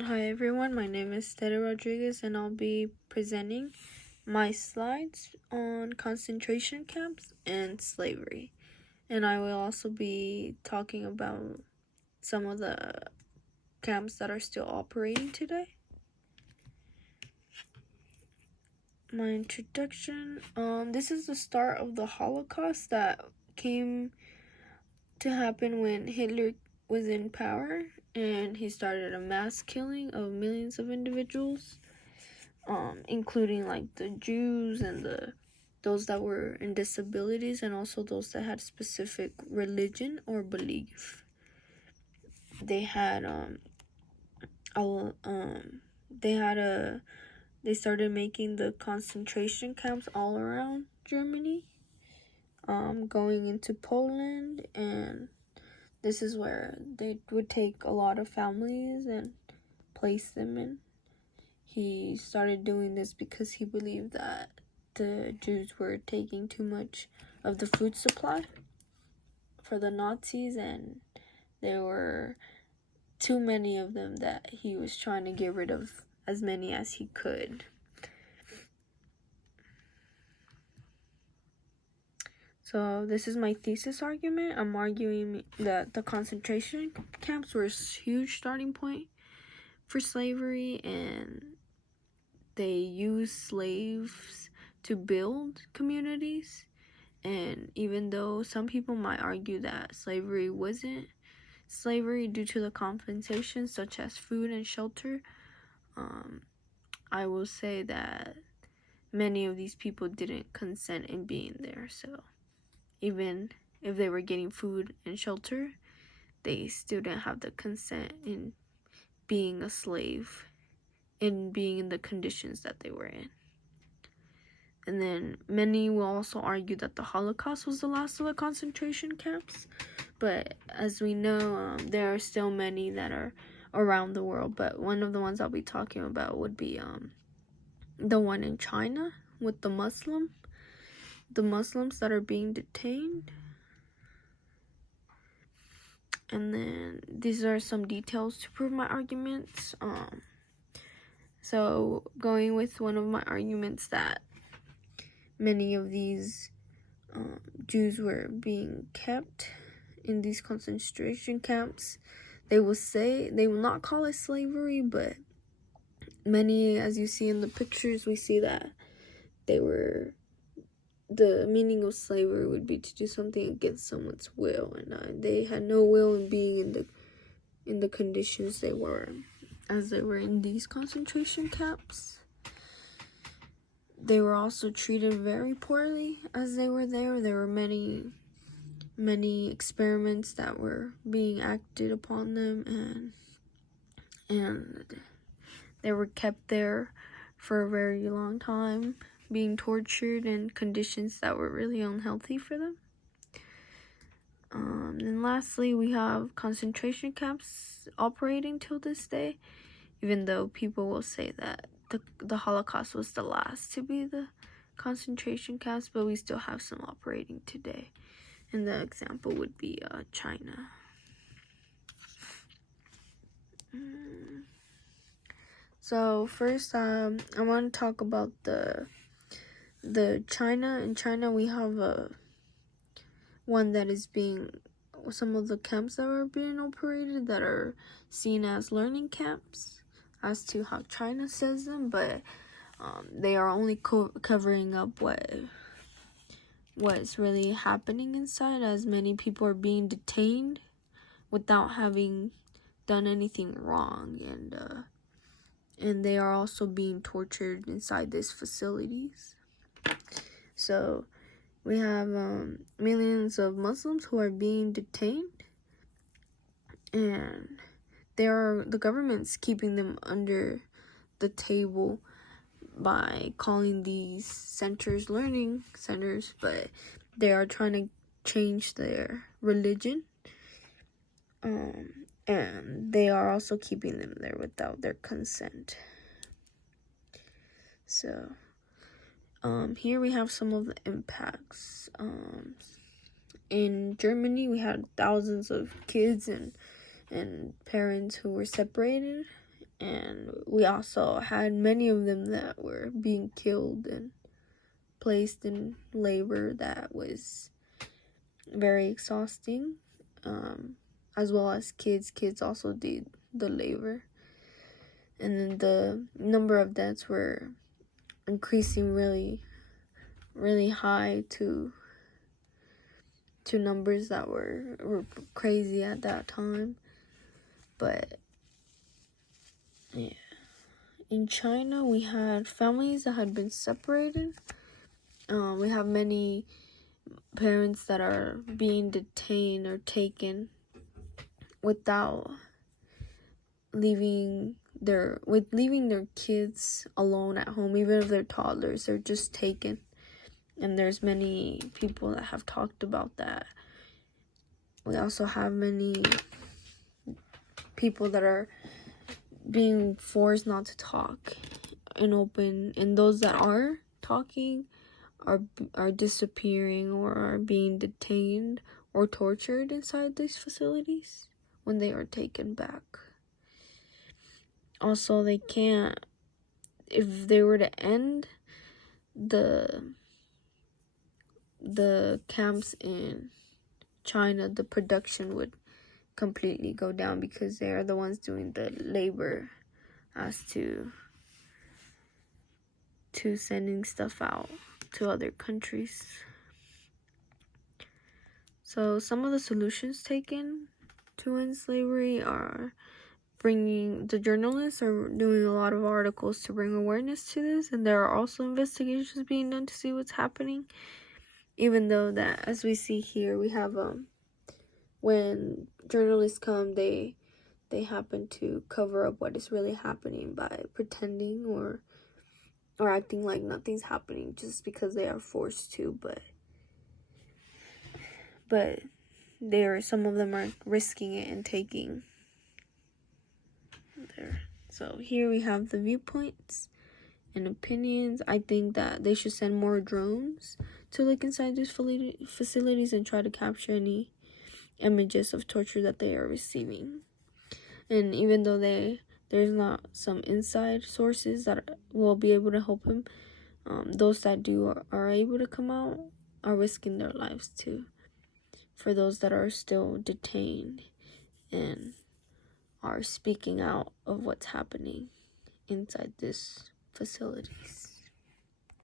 Hi everyone, my name is Teddy Rodriguez and I'll be presenting my slides on concentration camps and slavery. And I will also be talking about some of the camps that are still operating today. My introduction, this is the start of the Holocaust that came to happen when Hitler was in power and he started a mass killing of millions of individuals. Including like the Jews and those that were in disabilities, and also those that had specific religion or belief. They had they started making the concentration camps all around Germany, going into Poland, and this is where they would take a lot of families and place them in. He started doing this because he believed that the Jews were taking too much of the food supply for the Nazis, and there were too many of them that he was trying to get rid of as many as he could. So this is my thesis argument. I'm arguing that the concentration camps were a huge starting point for slavery, and they used slaves to build communities. And even though some people might argue that slavery wasn't slavery due to the compensation such as food and shelter, I will say that many of these people didn't consent in being there. So even if they were getting food and shelter, they still didn't have the consent in being a slave and being in the conditions that they were in. And then many will also argue that the Holocaust was the last of the concentration camps. But as we know, there are still many that are around the world. But one of the ones I'll be talking about would be the one in China with the Muslims that are being detained. And then these are some details to prove my arguments. So going with one of my arguments that many of these Jews were being kept in these concentration camps. They will not call it slavery, but many, as you see in the pictures, we see that the meaning of slavery would be to do something against someone's will, and they had no will in being in the conditions they were, as they were in these concentration camps. They were also treated very poorly as they were there. There were many experiments that were being acted upon them, and they were kept there for a very long time, being tortured in conditions that were really unhealthy for them. And lastly, we have concentration camps operating till this day, even though people will say that the Holocaust was the last to be the concentration camps, but we still have some operating today. And the example would be China. So first, I want to talk about the China. In China, we have one that is some of the camps that are being operated that are seen as learning camps, as to how China says them, but they are only covering up what's really happening inside, as many people are being detained without having done anything wrong, and they are also being tortured inside these facilities. So we have millions of Muslims who are being detained, and the government's keeping them under the table by calling these centers learning centers, but they are trying to change their religion, and they are also keeping them there without their consent. So here we have some of the impacts. In Germany, we had thousands of kids and parents who were separated, And we also had many of them that were being killed and placed in labor that was very exhausting, as well as kids also did the labor. And then the number of deaths were increasing really high to numbers that were crazy at that time. But yeah, in China we had families that had been separated. We have many parents that are being detained or taken without leaving their kids alone at home. Even if they're toddlers, they're just taken. And there's many people that have talked about that. We also have many people that are being forced not to talk in open, and those that are talking are disappearing or are being detained or tortured inside these facilities when they are taken back. Also, they can't, if they were to end the camps in China, the production would completely go down because they are the ones doing the labor as to sending stuff out to other countries. So some of the solutions taken to end slavery are the journalists are doing a lot of articles to bring awareness to this, and there are also investigations being done to see what's happening. Even though that, as we see here, we have when journalists come, they happen to cover up what is really happening by pretending or acting like nothing's happening just because they are forced to, but some of them are risking it and taking there. So here we have the viewpoints and opinions. I think that they should send more drones to look inside these facilities and try to capture any images of torture that they are receiving. And even though there's not some inside sources that will be able to help him, those that are able to come out are risking their lives too, for those that are still detained and are speaking out of what's happening inside these facilities.